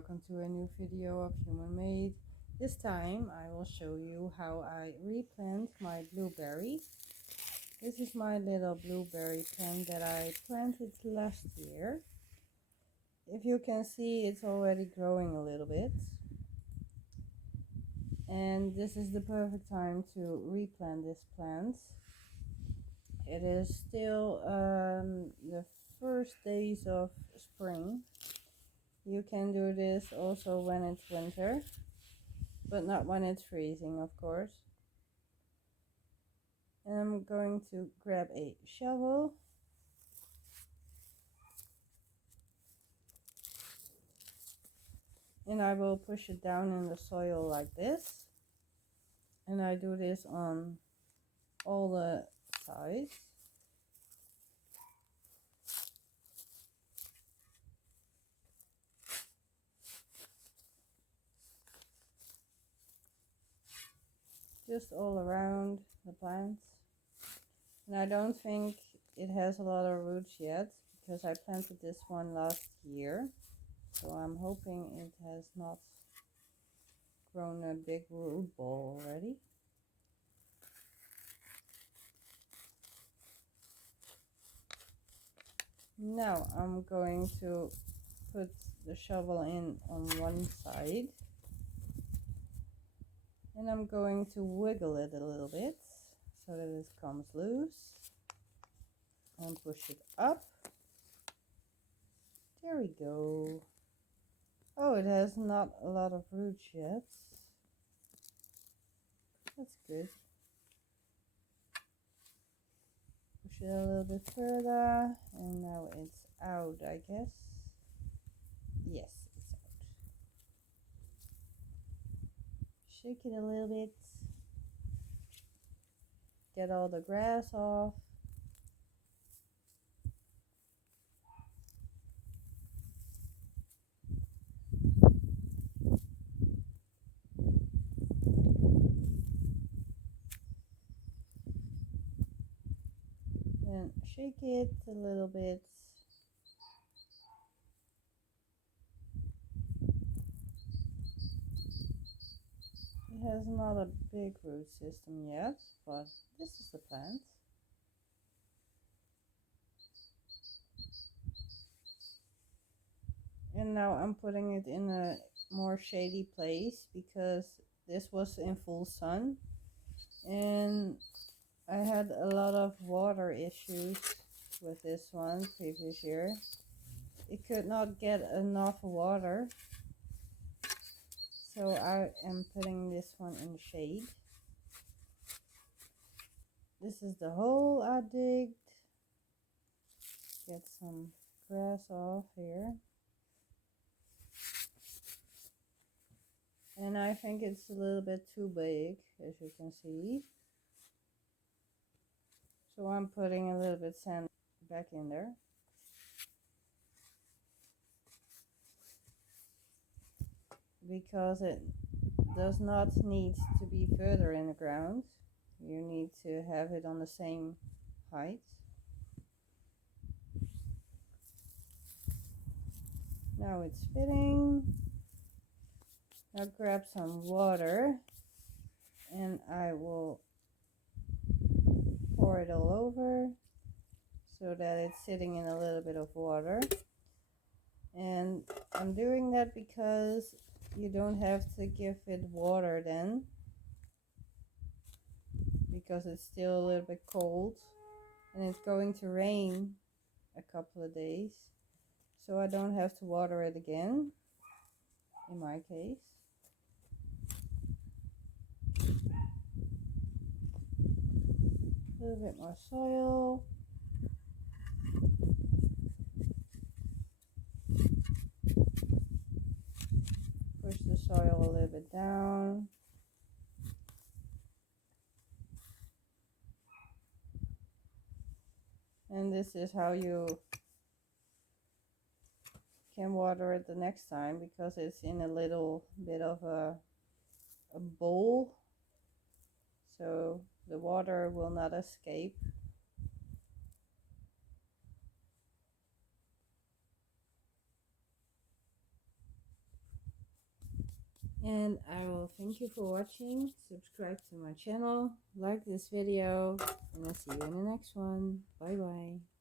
welcome to a new video of Human Made. This time I will show you how I replant my blueberry. This is my little blueberry plant that I planted last year. If you can see, it's already growing a little bit. And this is the perfect time to replant this plant. It is still the first days of spring. You can do this also when it's winter, but not when it's freezing, of course. And I'm going to grab a shovel and I will push it down in the soil like this. And I do this on all the sides. Just all around the plants. And I don't think it has a lot of roots yet because I planted this one last year. So I'm hoping it has not grown a big root ball already. Now I'm going to put the shovel in on one side. And I'm going to wiggle it a little bit so that it comes loose. And push it up. There we go. Oh, it has not a lot of roots yet. That's good. Push it a little bit further. And now it's out, I guess. Yes, it's out. Shake it a little bit. Get all the grass off. And shake it a little bit. It has not a big root system yet, but this is the plant. And now I'm putting it in a more shady place because this was in full sun and I had a lot of water issues with this one previous year. It could not get enough water, so I am putting this one in the shade. This is the hole I digged. Get some grass off here. And I think it's a little bit too big, as you can see. So I'm putting a little bit sand back in there. Because it does not need to be further in the ground. You need to have it on the same height. Now it's fitting. Now grab some water and I will pour it all over so that it's sitting in a little bit of water. And I'm doing that because you don't have to give it water then, because it's still a little bit cold and it's going to rain a couple of days, so I don't have to water it again in my case. A little bit more soil. Push the soil a little bit down. And this is how you can water it the next time, because it's in a little bit of a bowl, so the water will not escape. And I will thank you for watching. Subscribe to my channel, like this video, and I'll see you in the next one. Bye bye.